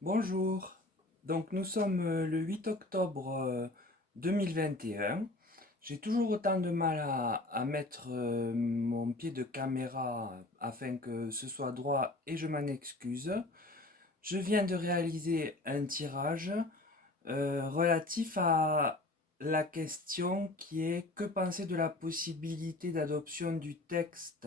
Bonjour, donc nous sommes le 8 octobre 2021. J'ai toujours autant de mal à mettre mon pied de caméra afin que ce soit droit et je m'en excuse. Je viens de réaliser un tirage relatif à la question qui est: que penser de la possibilité d'adoption du texte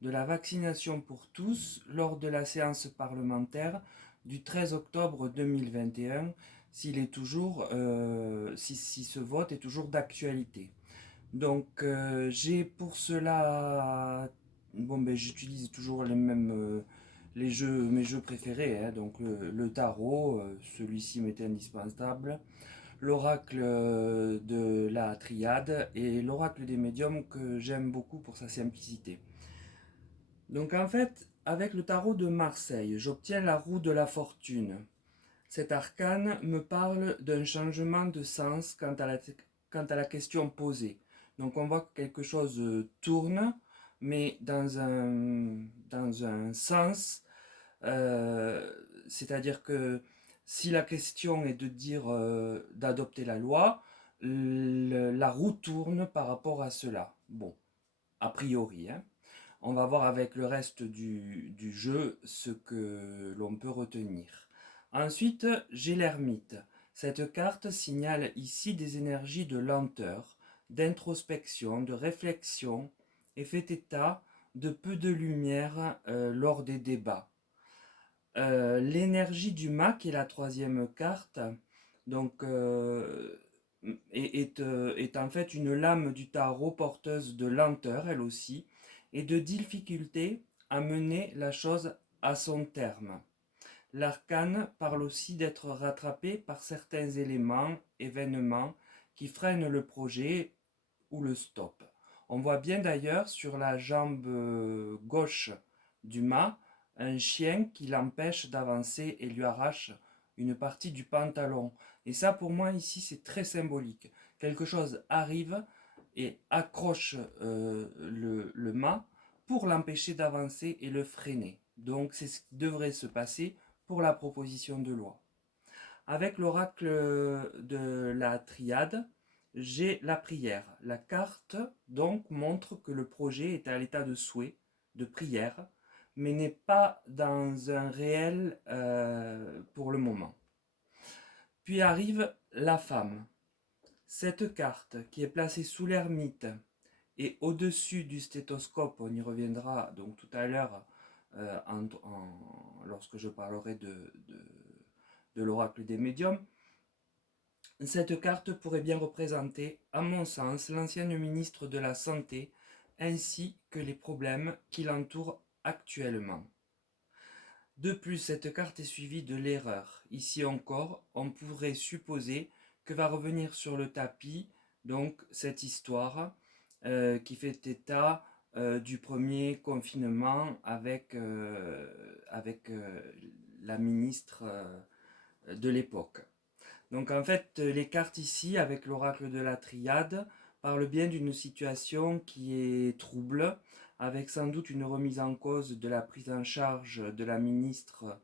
de la vaccination pour tous lors de la séance parlementaire du 13 octobre 2021, s'il est toujours, si ce vote est toujours d'actualité. Donc j'ai pour cela, bon ben j'utilise toujours les mêmes, mes jeux préférés, hein. Donc le tarot, celui-ci m'était indispensable, l'oracle de la triade et l'oracle des médiums que j'aime beaucoup pour sa simplicité. Donc en fait, avec le tarot de Marseille, j'obtiens la roue de la fortune. Cet arcane me parle d'un changement de sens quant à la question posée. Donc on voit que quelque chose tourne, mais dans un sens, euh, c'est-à-dire que si la question est de dire d'adopter la loi, la roue tourne par rapport à cela. Bon, a priori, hein. On va voir avec le reste du jeu ce que l'on peut retenir. Ensuite, j'ai l'ermite. Cette carte signale ici des énergies de lenteur, d'introspection, de réflexion et fait état de peu de lumière lors des débats. L'énergie du mât, qui est la troisième carte, donc, est en fait une lame du tarot porteuse de lenteur, elle aussi, et de difficulté à mener la chose à son terme. L'arcane parle aussi d'être rattrapé par certains éléments, événements qui freinent le projet ou le stop. On voit bien d'ailleurs sur la jambe gauche du mât un chien qui l'empêche d'avancer et lui arrache une partie du pantalon. Et ça, pour moi, ici, c'est très symbolique. Quelque chose arrive et accroche le mât pour l'empêcher d'avancer et le freiner. Donc, c'est ce qui devrait se passer pour la proposition de loi. Avec l'oracle de la triade, j'ai la prière. La carte donc montre que le projet est à l'état de souhait, de prière, mais n'est pas dans un réel pour le moment. Puis arrive la femme. Cette carte qui est placée sous l'ermite et au-dessus du stéthoscope, on y reviendra donc tout à l'heure lorsque je parlerai de l'oracle des médiums. Cette carte pourrait bien représenter, à mon sens, l'ancienne ministre de la Santé ainsi que les problèmes qui l'entourent actuellement. De plus, cette carte est suivie de l'erreur. Ici encore, on pourrait supposer que va revenir sur le tapis donc cette histoire qui fait état du premier confinement avec la ministre de l'époque. Donc en fait, les cartes ici, avec l'oracle de la triade, parlent bien d'une situation qui est trouble, avec sans doute une remise en cause de la prise en charge de la ministre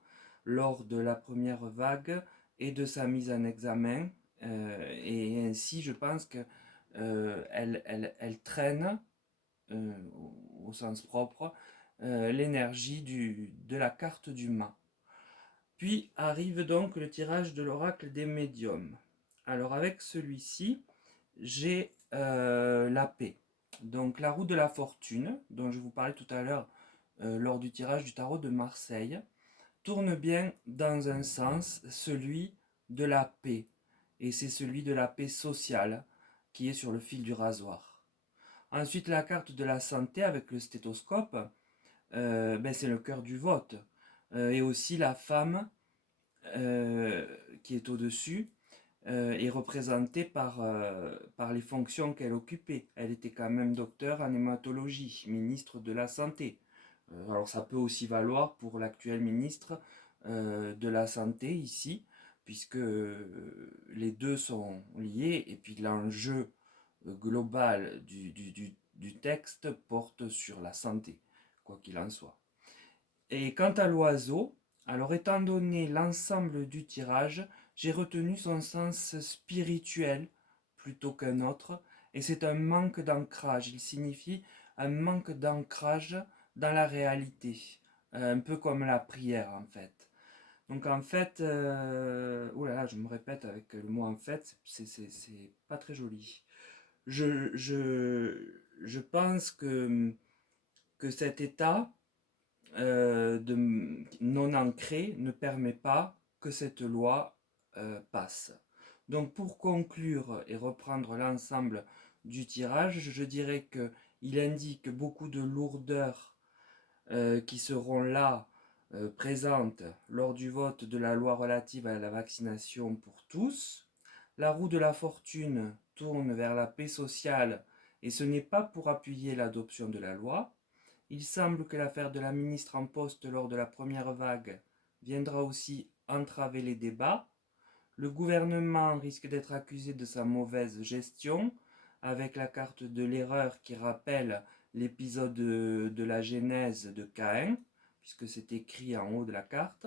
lors de la première vague et de sa mise en examen. Et ainsi, je pense que elle traîne, au sens propre, l'énergie de la carte du mât. Puis arrive donc le tirage de l'oracle des médiums. Alors avec celui-ci, j'ai la paix. Donc la roue de la fortune, dont je vous parlais tout à l'heure lors du tirage du tarot de Marseille, tourne bien dans un sens, celui de la paix. Et c'est celui de la paix sociale qui est sur le fil du rasoir. Ensuite, la carte de la santé avec le stéthoscope, c'est le cœur du vote. Et aussi la femme qui est au-dessus, est représentée par les fonctions qu'elle occupait. Elle était quand même docteur en hématologie, ministre de la Santé. Alors ça peut aussi valoir pour l'actuel ministre de la Santé ici, puisque les deux sont liés, et puis l'enjeu global du texte porte sur la santé, quoi qu'il en soit. Et quant à l'oiseau, Alors, étant donné l'ensemble du tirage, j'ai retenu son sens spirituel plutôt qu'un autre, et c'est un manque d'ancrage. Il signifie un manque d'ancrage dans la réalité, un peu comme la prière en fait. Donc en fait, oh là là, je me répète avec le mot en fait, c'est pas très joli. Je pense que cet état de non ancré ne permet pas que cette loi passe. Donc pour conclure et reprendre l'ensemble du tirage, je dirais qu'il indique beaucoup de lourdeurs qui seront là présentes lors du vote de la loi relative à la vaccination pour tous. La roue de la fortune tourne vers la paix sociale et ce n'est pas pour appuyer l'adoption de la loi. Il semble que l'affaire de la ministre en poste lors de la première vague viendra aussi entraver les débats. Le gouvernement risque d'être accusé de sa mauvaise gestion, avec la carte de l'erreur qui rappelle l'épisode de la Genèse de Caïn, puisque c'est écrit en haut de la carte.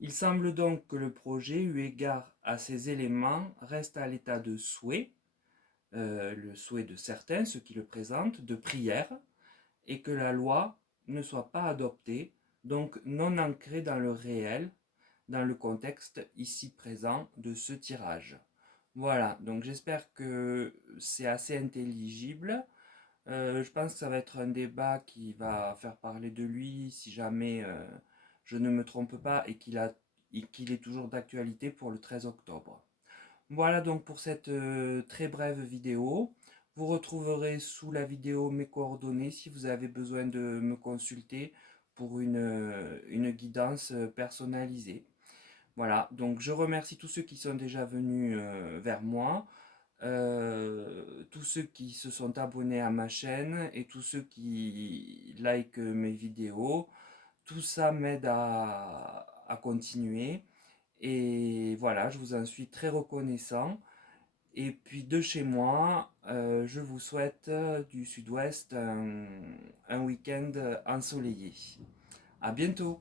Il semble donc que le projet, eu égard à ces éléments, reste à l'état de souhait, le souhait de certains, ceux qui le présentent, de prière, et que la loi ne soit pas adoptée, donc non ancrée dans le réel, dans le contexte ici présent de ce tirage. Voilà, donc j'espère que c'est assez intelligible. Je pense que ça va être un débat qui va faire parler de lui si jamais je ne me trompe pas et qu'il est toujours d'actualité pour le 13 octobre. Voilà donc pour cette très brève vidéo. Vous retrouverez sous la vidéo mes coordonnées si vous avez besoin de me consulter pour une guidance personnalisée. Voilà, donc je remercie tous ceux qui sont déjà venus vers moi, tous ceux qui se sont abonnés à ma chaîne et tous ceux qui likent mes vidéos. Tout ça m'aide à continuer. Et voilà, je vous en suis très reconnaissant. Et puis de chez moi, je vous souhaite du sud-ouest un week-end ensoleillé. À bientôt!